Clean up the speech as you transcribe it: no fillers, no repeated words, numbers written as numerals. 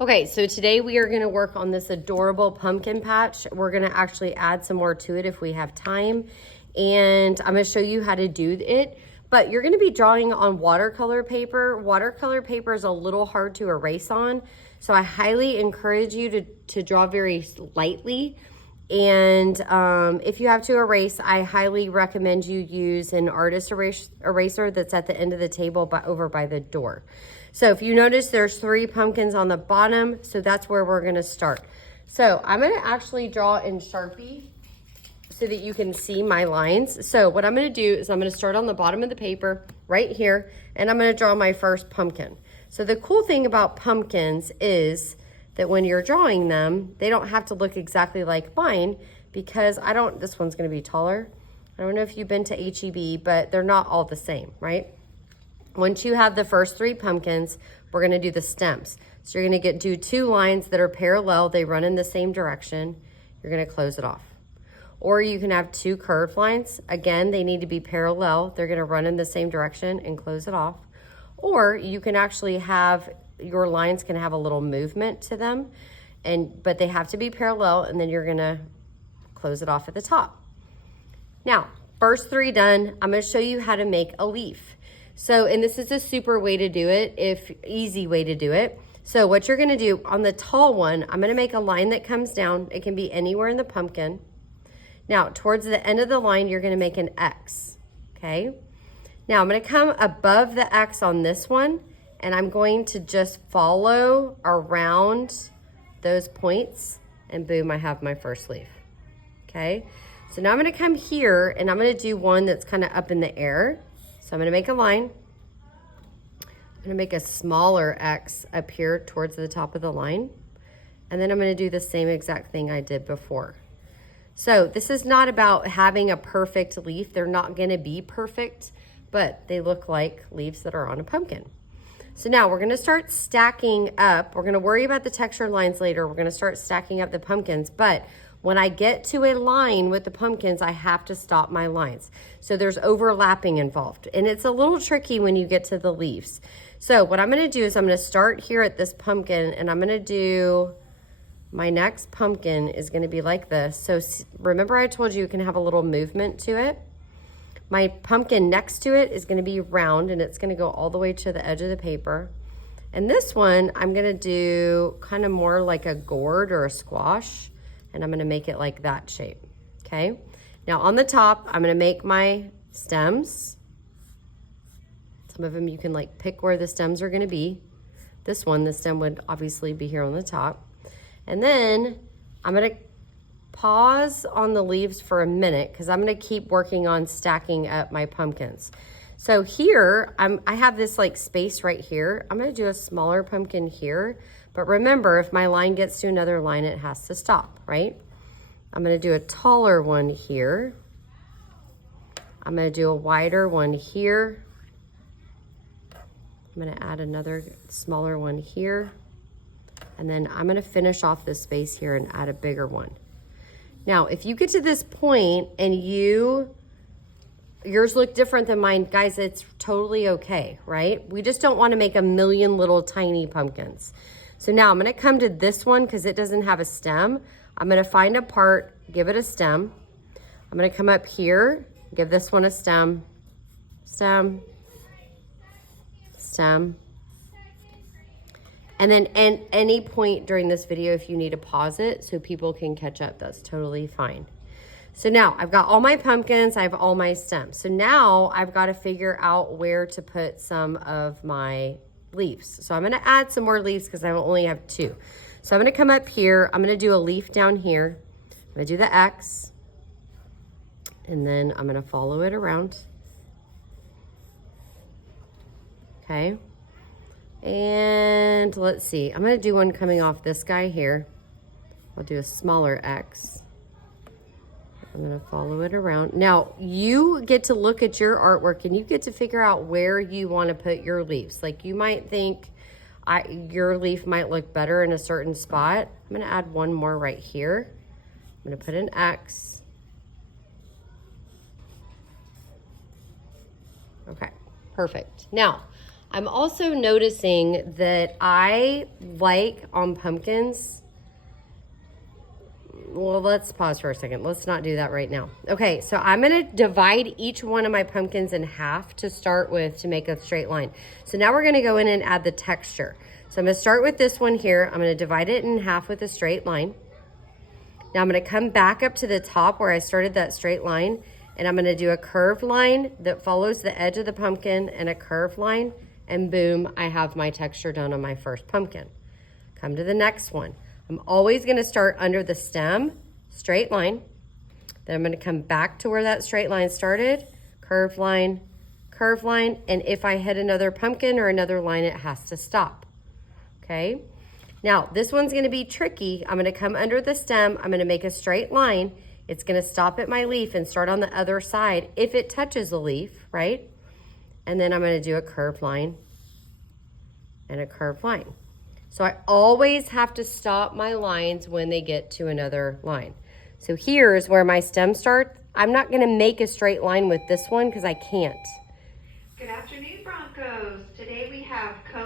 Okay, so today we are gonna work on this adorable pumpkin patch. We're gonna actually add some more to it if we have time. And I'm gonna show you how to do it. But you're gonna be drawing on watercolor paper. Watercolor paper is a little hard to erase on. So I highly encourage you to draw very lightly. And if you have to erase, I highly recommend you use an artist eraser that's at the end of the table over by the door. So if you notice, there's 3 pumpkins on the bottom, so that's where we're gonna start. So I'm gonna actually draw in Sharpie so that you can see my lines. So what I'm gonna do is I'm gonna start on the bottom of the paper right here, and I'm gonna draw my first pumpkin. So the cool thing about pumpkins is that when you're drawing them, they don't have to look exactly like mine because this one's gonna be taller. I don't know if you've been to HEB, but they're not all the same, right? Once you have the first 3 pumpkins, we're gonna do the stems. So you're gonna do 2 lines that are parallel, they run in the same direction. You're gonna close it off. Or you can have 2 curved lines. Again, they need to be parallel. They're gonna run in the same direction and close it off. Or you can actually have, your lines can have a little movement to them, but they have to be parallel, and then you're gonna close it off at the top. Now, first 3 done, I'm gonna show you how to make a leaf. So, and this is a super way to do it, easy way to do it. So what you're gonna do on the tall one, I'm gonna make a line that comes down. It can be anywhere in the pumpkin. Now, towards the end of the line, you're gonna make an X, okay? Now, I'm gonna come above the X on this one, and I'm going to just follow around those points, and boom, I have my first leaf, okay? So now I'm gonna come here, and I'm gonna do one that's kind of up in the air. So I'm gonna make a line. I'm gonna make a smaller X up here towards the top of the line. And then I'm gonna do the same exact thing I did before. So this is not about having a perfect leaf. They're not gonna be perfect, but they look like leaves that are on a pumpkin. So now we're gonna start stacking up. We're gonna worry about the textured lines later. We're gonna start stacking up the pumpkins, but when I get to a line with the pumpkins, I have to stop my lines. So there's overlapping involved. And it's a little tricky when you get to the leaves. So what I'm gonna do is I'm gonna start here at this pumpkin, and I'm gonna do, my next pumpkin is gonna be like this. So remember I told you can have a little movement to it? My pumpkin next to it is gonna be round, and it's gonna go all the way to the edge of the paper. And this one, I'm gonna do kind of more like a gourd or a squash, and I'm gonna make it like that shape, okay? Now on the top, I'm gonna make my stems. Some of them you can like pick where the stems are gonna be. This one, the stem would obviously be here on the top. And then I'm gonna pause on the leaves for a minute because I'm gonna keep working on stacking up my pumpkins. So here, I have this like space right here. I'm gonna do a smaller pumpkin here, but remember, if my line gets to another line, it has to stop, right? I'm gonna do a taller one here. I'm gonna do a wider one here. I'm gonna add another smaller one here. And then I'm gonna finish off this space here and add a bigger one. Now, if you get to this point and yours look different than mine, guys, it's totally okay, right? We just don't wanna make a million little tiny pumpkins. So now I'm gonna come to this one because it doesn't have a stem. I'm gonna find a part, give it a stem. I'm gonna come up here, give this one a stem, stem, stem. And then at any point during this video, if you need to pause it so people can catch up, that's totally fine. So now I've got all my pumpkins, I have all my stems. So now I've got to figure out where to put some of my leaves. So I'm gonna add some more leaves because I only have 2. So I'm gonna come up here, I'm gonna do a leaf down here. I'm gonna do the X, and then I'm gonna follow it around. Okay. And let's see, I'm gonna do one coming off this guy here. I'll do a smaller X. I'm gonna follow it around. Now, you get to look at your artwork and you get to figure out where you wanna put your leaves. Like you might think your leaf might look better in a certain spot. I'm gonna add one more right here. I'm gonna put an X. Okay, perfect. Now, I'm also noticing that I like on pumpkins, well, let's pause for a second. Let's not do that right now. Okay, so I'm gonna divide each one of my pumpkins in half to start with to make a straight line. So now we're gonna go in and add the texture. So I'm gonna start with this one here. I'm gonna divide it in half with a straight line. Now I'm gonna come back up to the top where I started that straight line, and I'm gonna do a curved line that follows the edge of the pumpkin and a curved line, and boom, I have my texture done on my first pumpkin. Come to the next one. I'm always gonna start under the stem, straight line. Then I'm gonna come back to where that straight line started, curved line, and if I hit another pumpkin or another line, it has to stop, okay? Now, this one's gonna be tricky. I'm gonna come under the stem, I'm gonna make a straight line. It's gonna stop at my leaf and start on the other side if it touches the leaf, right? And then I'm gonna do a curved line and a curved line. So I always have to stop my lines when they get to another line. So here's where my stem starts. I'm not gonna make a straight line with this one because I can't. Good afternoon, Broncos. Today we have